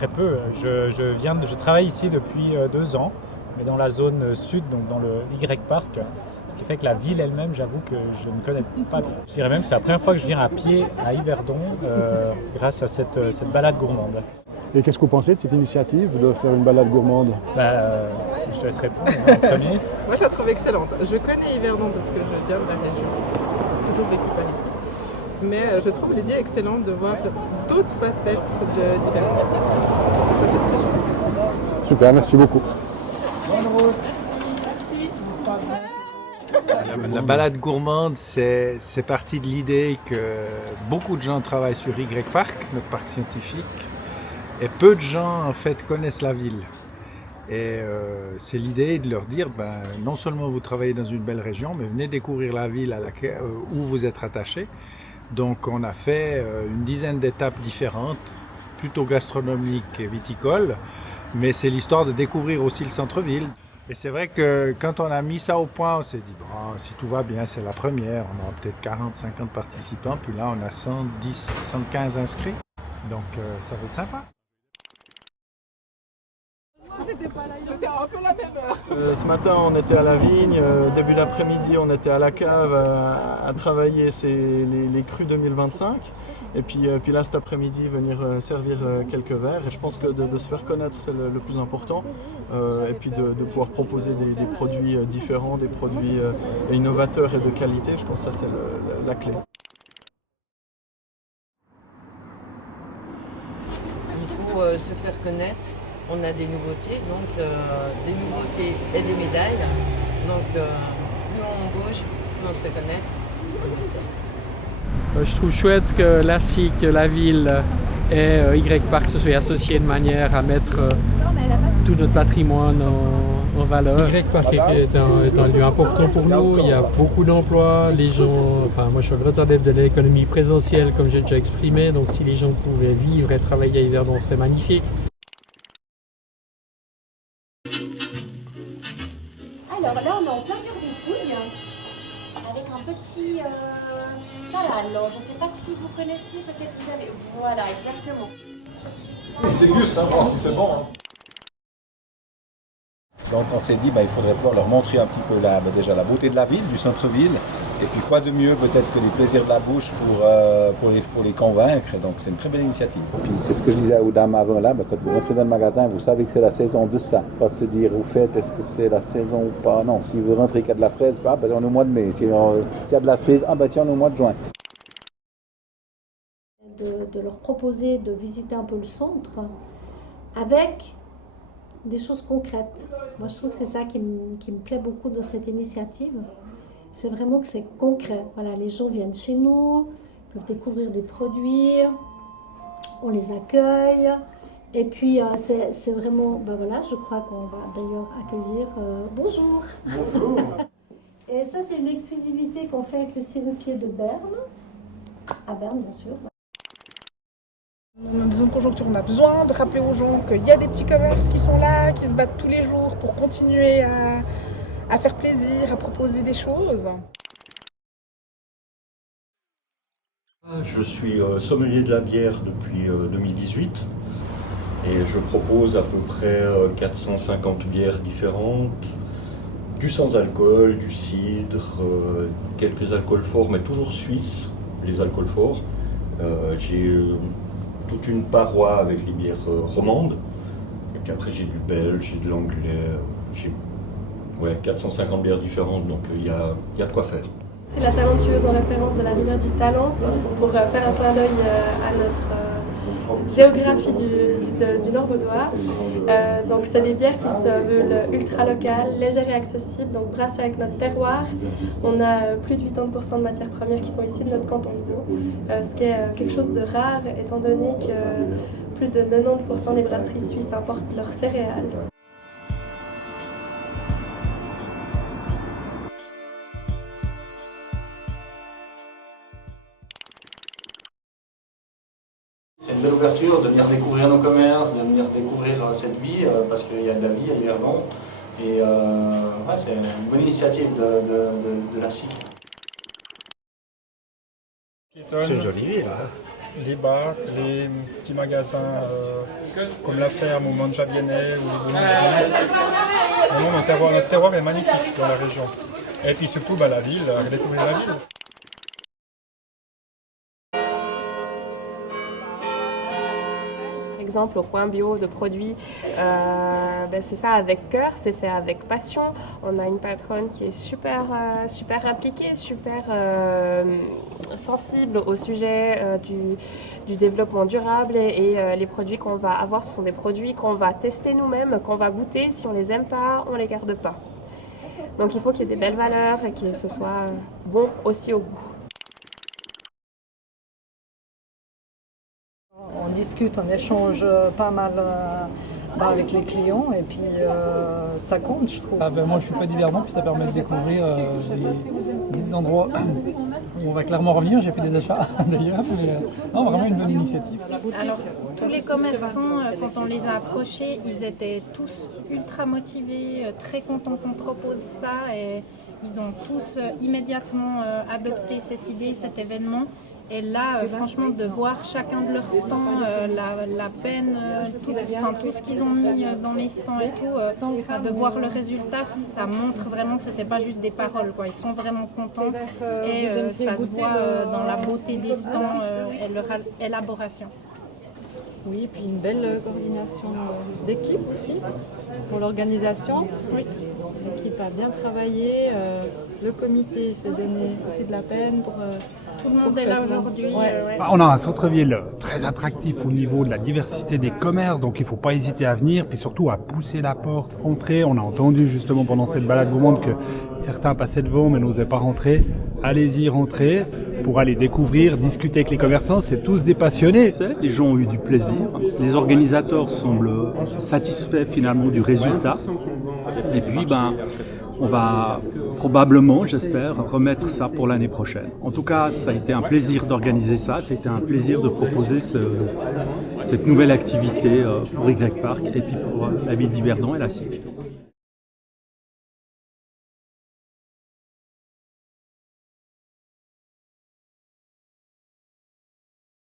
très peu. Je travaille ici depuis 2 ans, mais dans la zone sud, donc dans le Y-Park. Ce qui fait que la ville elle-même, j'avoue que je ne connais pas bien. Je dirais même que c'est la première fois que je viens à pied à Yverdon grâce à cette balade gourmande. Et qu'est-ce que vous pensez de cette initiative de faire une balade gourmande? Je te laisse répondre en premier. Moi, je la trouve excellente. Je connais Yverdon parce que je viens de la région, toujours vécu par ici. Mais je trouve l'idée excellente de voir d'autres facettes d'Yverdon. Ça, c'est ce que je fais. Super, merci beaucoup. La balade gourmande, c'est parti de l'idée que beaucoup de gens travaillent sur Y-Park, notre parc scientifique, et peu de gens en fait connaissent la ville. Et c'est l'idée de leur dire, non seulement vous travaillez dans une belle région, mais venez découvrir la ville où vous êtes attaché. Donc on a fait une dizaine d'étapes différentes, plutôt gastronomiques et viticoles, mais c'est l'histoire de découvrir aussi le centre-ville. Et c'est vrai que quand on a mis ça au point, on s'est dit, si tout va bien, c'est la première, on aura peut-être 40-50 participants, puis là on a 110-115 inscrits, donc ça va être sympa. C'était un peu la même heure. Ce matin, on était à la vigne. Début d'après-midi, on était à la cave à travailler les crus 2025. Et puis là, cet après-midi, venir servir quelques verres. Et je pense que de se faire connaître, c'est le plus important. Et puis de pouvoir proposer des produits différents, des produits innovateurs et de qualité. Je pense que ça, c'est la clé. Il faut se faire connaître. On a des nouveautés, des nouveautés et des médailles. Donc plus on bouge, plus on se fait connaître. Je trouve chouette que l'ASIC, la ville et Y-Park se soient associés de manière à mettre tout notre patrimoine en valeur. Y-Park est un lieu important pour nous, il y a beaucoup d'emplois, les gens, moi je suis un grand adepte de l'économie présentielle comme j'ai déjà exprimé, donc si les gens pouvaient vivre et travailler à Yverdon, c'est magnifique. Alors là, on est en plein cœur des Pouilles, avec un petit tarallo. Je ne sais pas si vous connaissez, peut-être vous avez... Voilà, exactement. Je déguste, voir si c'est bon. Donc on s'est dit, il faudrait pouvoir leur montrer un petit peu déjà la beauté de la ville, du centre-ville, et puis quoi de mieux peut-être que les plaisirs de la bouche pour les convaincre. Donc c'est une très belle initiative. Puis c'est ce que je disais aux dames avant là, quand vous rentrez dans le magasin, vous savez que c'est la saison de ça. Pas de se dire au fait, est-ce que c'est la saison ou pas. Non, si vous rentrez qu'il y a de la fraise, on est au mois de mai. S'il y a de la cerise, tiens, on est au mois de juin. De leur proposer de visiter un peu le centre avec des choses concrètes. Moi, je trouve que c'est ça qui me plaît beaucoup dans cette initiative. C'est vraiment que c'est concret. Voilà, les gens viennent chez nous, peuvent découvrir des produits, on les accueille. Et puis, c'est vraiment... je crois qu'on va d'ailleurs accueillir... bonjour. Bonjour. Et ça, c'est une exclusivité qu'on fait avec le sirupier de Berne. À Berne, bien sûr. Dans une conjoncture, on a besoin de rappeler aux gens qu'il y a des petits commerces qui sont là, qui se battent tous les jours pour continuer à faire plaisir, à proposer des choses. Je suis sommelier de la bière depuis 2018 et je propose à peu près 450 bières différentes, du sans-alcool, du cidre, quelques alcools forts, mais toujours suisses, les alcools forts. J'ai toute une paroi avec les bières romandes, et puis après j'ai du belge, j'ai de l'anglais, j'ai 450 bières différentes, donc il y a de quoi faire. C'est la talentueuse en référence de la rivière du talent pour faire un clin d'œil à notre géographie du Nord vaudois. Donc c'est des bières qui se veulent ultra locales, légères et accessibles, donc brassées avec notre terroir. On a plus de 80% de matières premières qui sont issues de notre canton de Vaud, ce qui est quelque chose de rare étant donné que plus de 90% des brasseries suisses importent leurs céréales. C'est une belle ouverture de venir découvrir nos commerces, de venir découvrir cette vie, parce qu'il y a de la vie à Yverdon. Et c'est une bonne initiative de la CIC. C'est une jolie ville. les bars, les petits magasins comme la ferme ou Mangiaviene ou vraiment notre terroir est magnifique dans la région. Et puis surtout la ville, redécouvrir la ville. Exemple, au coin bio de produits, c'est fait avec cœur, c'est fait avec passion. On a une patronne qui est super impliquée, super sensible au sujet du développement durable et les produits qu'on va avoir, ce sont des produits qu'on va tester nous-mêmes, qu'on va goûter. Si on les aime pas, on les garde pas. Donc il faut qu'il y ait des belles valeurs et que ce soit bon aussi au goût. On discute, on échange pas mal avec les clients et puis ça compte, je trouve. Moi je suis pas d'Yverdon, puis ça permet de découvrir des endroits où on va clairement revenir. J'ai fait des achats d'ailleurs, mais non, vraiment une bonne initiative. Alors tous les commerçants, quand on les a approchés, ils étaient tous ultra motivés, très contents qu'on propose ça et ils ont tous immédiatement adopté cette idée, cet événement. Et là, franchement, de voir chacun de leurs stands, la peine, tout ce qu'ils ont mis dans les stands et tout, de voir le résultat, ça montre vraiment que c'était pas juste des paroles, quoi. Ils sont vraiment contents et ça se voit dans la beauté des stands et leur élaboration. Oui, et puis une belle coordination d'équipe aussi pour l'organisation. Oui. L'équipe a bien travaillé, le comité s'est donné aussi de la peine pour... Tout le monde est là aujourd'hui. On a un centre-ville très attractif au niveau de la diversité des commerces, donc il ne faut pas hésiter à venir, puis surtout à pousser la porte, entrer. On a entendu justement pendant cette balade gourmande que certains passaient devant mais n'osaient pas rentrer. Allez-y, rentrez pour aller découvrir, discuter avec les commerçants, c'est tous des passionnés. Les gens ont eu du plaisir, les organisateurs semblent satisfaits finalement du résultat, et puis on va probablement, j'espère, remettre ça pour l'année prochaine. En tout cas, ça a été un plaisir d'organiser ça, ça a été un plaisir de proposer cette nouvelle activité pour Y Park et puis pour la ville d'Yverdon et la SIC.